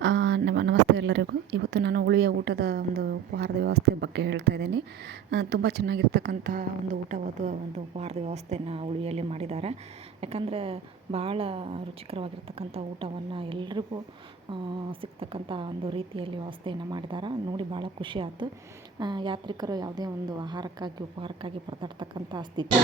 ನಮಸ್ತೆ ಎಲ್ಲರಿಗೂ. ಇವತ್ತು ನಾನು ಉಳಿಯ ಊಟದ ಒಂದು ಉಪಹಾರದ ವ್ಯವಸ್ಥೆ ಬಗ್ಗೆ ಹೇಳ್ತಾ ಇದ್ದೀನಿ. ತುಂಬ ಚೆನ್ನಾಗಿರ್ತಕ್ಕಂಥ ಒಂದು ಒಂದು ಉಪಹಾರದ ವ್ಯವಸ್ಥೆನ ಉಳಿಯಲ್ಲಿ ಮಾಡಿದ್ದಾರೆ. ಯಾಕಂದರೆ ಭಾಳ ರುಚಿಕರವಾಗಿರ್ತಕ್ಕಂಥ ಊಟವನ್ನು ಎಲ್ರಿಗೂ ಸಿಗ್ತಕ್ಕಂಥ ಒಂದು ರೀತಿಯಲ್ಲಿ ವ್ಯವಸ್ಥೆಯನ್ನು ಮಾಡಿದ್ದಾರೆ. ನೋಡಿ ಭಾಳ ಖುಷಿ ಆಯಿತು. ಯಾತ್ರಿಕರು ಯಾವುದೇ ಒಂದು ಆಹಾರಕ್ಕಾಗಿ ಉಪಹಾರಕ್ಕಾಗಿ ಪರದಾಡ್ತಕ್ಕಂಥ ಸ್ಥಿತಿ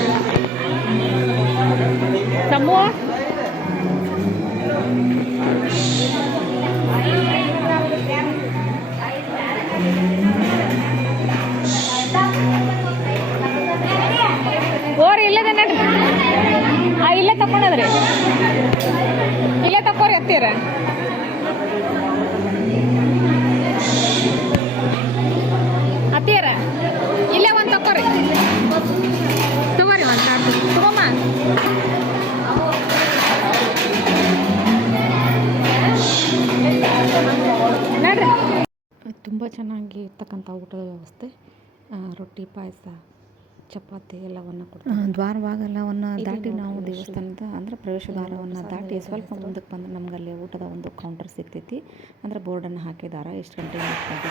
ಓರಿ ಇಲ್ಲದೆ ನಡ್ರಿ ಇಲ್ಲೇ ತಕೊಂಡದ್ರಿ ಇಲ್ಲೇ ತಕೋರಿ ಹತ್ತೀರ ಹತ್ತೀರ ಇಲ್ಲೇ ಒಂದು ತಕೋರಿ ತಗೋರಿ ಒಂದು ಕಾರ್ಡ್ ತಗೋಮ್ಮ ನಡ್ರಿ. ತುಂಬ ಚೆನ್ನಾಗಿ ಇರ್ತಕ್ಕಂಥ ಊಟದ ವ್ಯವಸ್ಥೆ. ರೊಟ್ಟಿ, ಪಾಯಸ, ಚಪಾತಿ ಎಲ್ಲವನ್ನು ಕೊಡ್ತಾರೆ. ದ್ವಾರವಾಗೆಲ್ಲವನ್ನು ದಾಟಿ ನಾವು ದೇವಸ್ಥಾನದ ಅಂದರೆ ಪ್ರವೇಶ ದ್ವಾರವನ್ನು ದಾಟಿ ಸ್ವಲ್ಪ ಮುಂದಕ್ಕೆ ಬಂದರೆ ನಮ್ಗೆ ಅಲ್ಲಿ ಊಟದ ಒಂದು ಕೌಂಟರ್ ಸಿಗ್ತೈತಿ. ಅಂದರೆ ಬೋರ್ಡನ್ನು ಹಾಕಿದ್ದಾರೆ ಎಷ್ಟು ಗಂಟೆಗೆ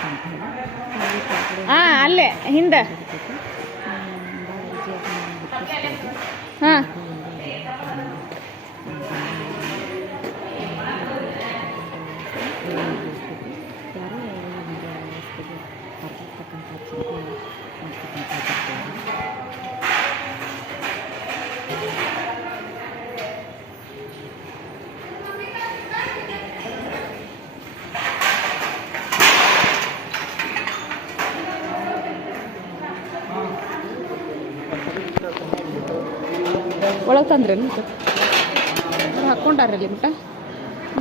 ಅಂತ ಹೇಳಿ. ಅಲ್ಲೇ ಹಿಂದೆ ಹಾಂ ಯಾರೋ ಒಂದು ವ್ಯವಸ್ಥೆಗೆ ಬರ್ತಕ್ಕಂಥ ಚಿಂತೆ ಮಾಡ್ತಕ್ಕಂಥ ಒಳಗೆ ತಂದ್ರಿ ಹಾಕ್ಕೊಂಡಾರಲ್ಲಿ ಊಟ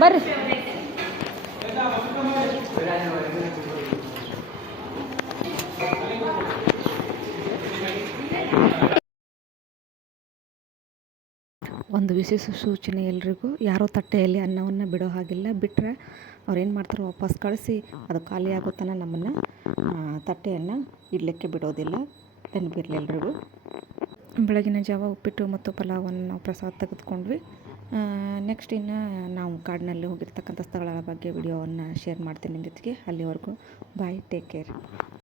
ಬರ್ರಿ. ಒಂದು ವಿಶೇಷ ಸೂಚನೆ ಎಲ್ರಿಗೂ, ಯಾರೋ ತಟ್ಟೆಯಲ್ಲಿ ಅನ್ನವನ್ನು ಬಿಡೋ ಹಾಗಿಲ್ಲ. ಬಿಟ್ಟರೆ ಅವ್ರೇನು ಮಾಡ್ತಾರೆ, ವಾಪಸ್ ಕಳಿಸಿ ಅದು ಖಾಲಿ ಆಗೋ ತನಕ ನಮ್ಮನ್ನು ತಟ್ಟೆಯನ್ನು ಇಡಲಿಕ್ಕೆ ಬಿಡೋದಿಲ್ಲ. ನೆನಪಿರಲಿ ಎಲ್ರಿಗೂ. ಬೆಳಗಿನ ಜಾವ ಉಪ್ಪಿಟ್ಟು ಮತ್ತು ಪಲಾವನ್ನು ನಾವು ಪ್ರಸಾದ ತೆಗೆದುಕೊಂಡ್ವಿ. ನೆಕ್ಸ್ಟ್ ಇನ್ನು ನಾವು ಕಾಡಿನಲ್ಲಿ ಹೋಗಿರ್ತಕ್ಕಂಥ ಸ್ಥಳಗಳ ಬಗ್ಗೆ ವಿಡಿಯೋವನ್ನು ಶೇರ್ ಮಾಡ್ತೀನಿ ನಿಮ್ಮ ಜೊತೆಗೆ. ಅಲ್ಲಿವರೆಗೂ ಬಾಯ್, ಟೇಕ್ ಕೇರ್.